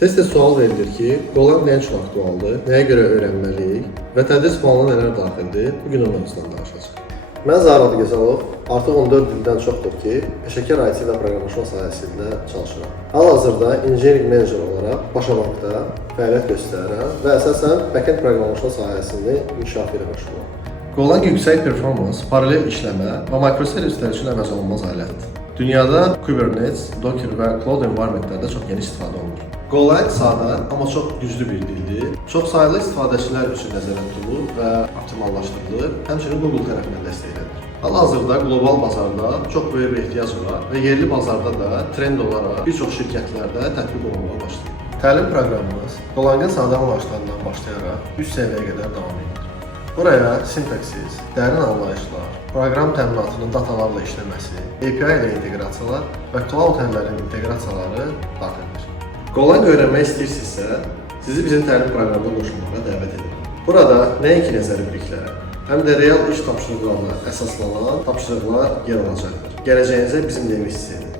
Tez-tez sual verilir ki, Golang nə üçün aktualdır, nəyə görə öyrənməliyik və tədris planına nələr daxildir? Bugün o mövzudan danışacağıq. Mən Zahrad Gəzalov, artıq 14 ildən çoxdur ki, peşəkar IT və proqramlaşma sahəsində çalışıram. Hal-hazırda injiniring menecer olaraq Başabankda fəaliyyət göstərirəm və əsasən backend proqramlaşma sahəsində inkişaf ilə məşğulam. Golang yüksək performans, paralel işləmə və mikroservislər üçün əvəzolunmaz alətdir. Dünyada Kubernetes, Docker və Cloud environmentlərdə çox geniş istifadə olunur. Golang sadə, amma çox güclü bir dildir. Çoxsaylı istifadəçilər üçün nəzərdə tutulur və optimallaşdırılır, həmçinin Google tərəfindən dəstəklənilir. Hal-hazırda qlobal bazarda çox böyük bir ehtiyac var və yerli bazarda da trend olaraq bir çox şirkətlərdə tətbiq olunmağa başlayıb. Təlim proqramımız Golangın sadə anlayışlarından başlayaraq üst səviyyəyə qədər davam edir. Buraya sintaksis, dərin anlayışlar, proqram təminatının datalarla işləməsi, API ilə inteqrasiyalar və cloud həllərinin inteqrasiyaları daxildir. Golang öyrənmək istəyirsinizsə, sizi bizim təlim proqramına qoşulmağa dəvət edirəm. Burada nəinki nəzəri biliklərə, həm də real iş tapşırıqlarına əsaslanan tapşırıqlar yer alacaqdır. Gələcəyinizə bizimlə investisiya edin.